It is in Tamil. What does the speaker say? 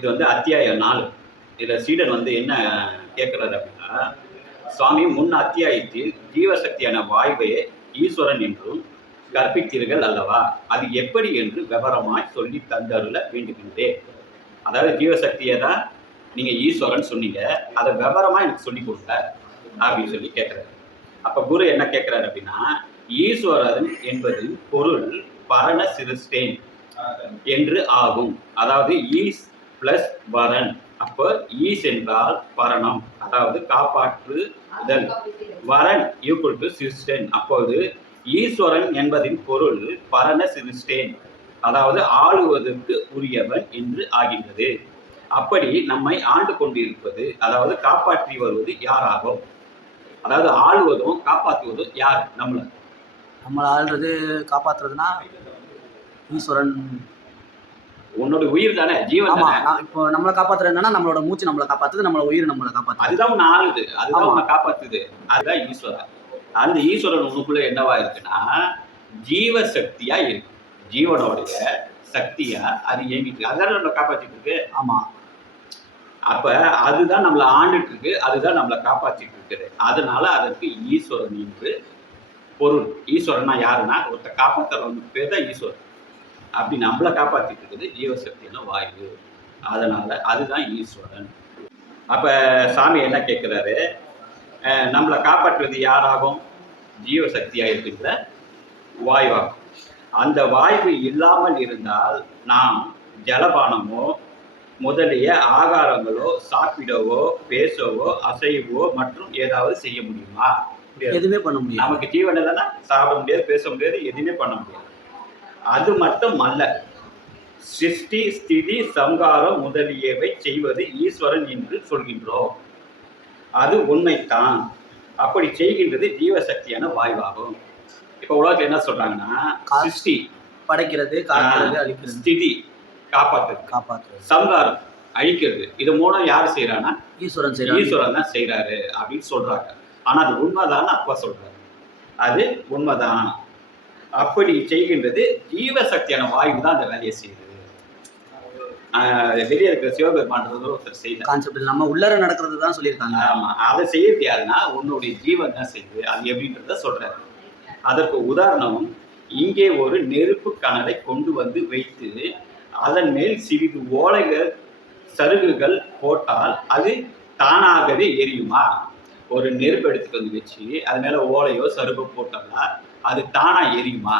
இது வந்து அத்தியாயம் 4. இதில் சீடன் வந்து என்ன கேட்குறாரு அப்படின்னா, சுவாமி முன் அத்தியாயத்தில் ஜீவசக்தியான வாயுவையே ஈஸ்வரன் என்றும் கற்பித்தீர்கள் அல்லவா? அது எப்படி என்று விவரமாய் சொல்லி தந்தருள வேண்டுகின்றேன். அதாவது ஜீவசக்தியை தான் நீங்கள் ஈஸ்வரன் சொன்னீங்க, அதை விவரமாக எனக்கு சொல்லி கொடுங்க அப்படின்னு சொல்லி கேட்குறாரு. அப்போ குரு என்ன கேட்குறாரு அப்படின்னா, ஈஸ்வரன் என்பதின் பொருள் பரண சிருஷ்டேன் என்று ஆகும். அதாவது ஈஸ் பிளஸ் வரன். அப்போ ஈஸ் என்றால் பரணம், அதாவது காப்பாற்றுதல். வரன் ஈக்குவல் டு சிருஷ்டன். அப்போது ஈஸ்வரன் என்பதின் பொருள் பரண சிருஷ்டேன், அதாவது ஆளுவதற்கு உரியவன் என்று ஆகின்றது. அப்படி நம்மை ஆண்டு கொண்டிருப்பது, அதாவது காப்பாற்றி வருவது யாராகும்? அதாவது ஆளுவதும் காப்பாற்றுவதும் யார்? நம்மளை ஆள்றது காப்பாற்றுறதுனா ஈஸ்வரன். உன்னோட உயிர் தானே, ஜீவன் தானே. இப்போ நம்மளை காப்பாற்றுறது என்னன்னா நம்மளோட மூச்சு நம்மளை காப்பாற்றுது, நம்மளோட உயிர் நம்மளை காப்பாற்றுது. அதுதான் உன்னை ஆளுது, அதுதான் உன்னை காப்பாற்றுது. அதுதான் ஈஸ்வரன். அந்த ஈஸ்வரன் உனக்குள்ள என்னவா இருக்குன்னா ஜீவசக்தியா இருக்கு. ஜீவனோடைய சக்தியா அது இயங்கிட்டு இருக்கு. அதுதான் நம்மளை காப்பாற்றிட்டு இருக்கு. ஆமா, அப்ப அதுதான் நம்மளை ஆண்டுட்டு இருக்கு, அதுதான் நம்மளை காப்பாற்றிட்டு இருக்குது. அதனால அதற்கு ஈஸ்வரன் என்று பொருள். ஈஸ்வரனா யாருன்னா ஒருத்த காப்பாற்றுறவங்க பேர் தான் ஈஸ்வரன். அப்படி நம்மளை காப்பாற்றிட்டு இருக்குது ஜீவசக்தியான வாயு. அதனால அதுதான் ஈஸ்வரன். அப்ப சாமி என்ன கேட்கிறாரு, நம்மளை காப்பாற்றுவது யாராகும்? ஜீவசக்தியா இருக்கின்ற வாயுவாகும். அந்த வாயு இல்லாமல் இருந்தால் நாம் ஜலபானமோ முதலிய ஆகாரங்களோ சாப்பிடவோ பேசவோ அசைவோ மற்றும் ஏதாவது செய்ய முடியுமா? எதுவுமே பண்ண முடியாது. நமக்கு ஜீவன் இல்லைன்னா சாப்பிட முடியாது, பேச முடியாது, எதுவுமே பண்ண முடியாது. அது மட்டும் அல்ல, சிருஷ்டி ஸ்திதி சம்ஹாரம் முதலியவை செய்வது ஈஸ்வரன் என்று சொல்கின்றோம். அது உண்மைத்தான். அப்படி செய்கின்றது ஜீவசக்தியான வாயுவாகும். இப்ப உலகத்துல என்ன சொல்றாங்கன்னா, சிருஷ்டி படைக்கிறது, காக்கிறது, அழிக்கிறது, ஸ்திதி காப்பாற்றுறது, சம்ஹாரம் அழிக்கிறது. இது மூலம் யார் செய்யறான்னா ஈஸ்வரன் தான் செய்யறாரு அப்படின்னு சொல்றாங்க. ஆனா அது உண்மைதான். அப்பா சொல்றாரு அது உண்மைதான். அப்படி செய்கின்றது ஜீவசக்தியான வாயு தான் அந்த வேலையை செய்யுது. வெளியே இருக்கிற சிவபெருமான் ஒருத்தர் செய்யல. கான்செப்ட் நம்ம உள்ளர நடக்கிறது தான் சொல்லியிருக்காங்க. ஆமா, அதை செய்யறது யாருன்னா உன்னுடைய ஜீவன் தான் செய்யுது. அது எப்படின்றத சொல்றாரு. அதற்கு உதாரணம், இங்கே ஒரு நெருப்பு கனலை கொண்டு வந்து வைத்து அதன் மேல் சிறிது ஓலைகள் சருகுகள் போட்டால் அது தானாகவே எரியுமா? ஒரு நெருப்பு எடுத்துட்டு வந்து வச்சு அது மேல ஓலையோ சருகோ போட்டோம்னா அது தானா எரியுமா?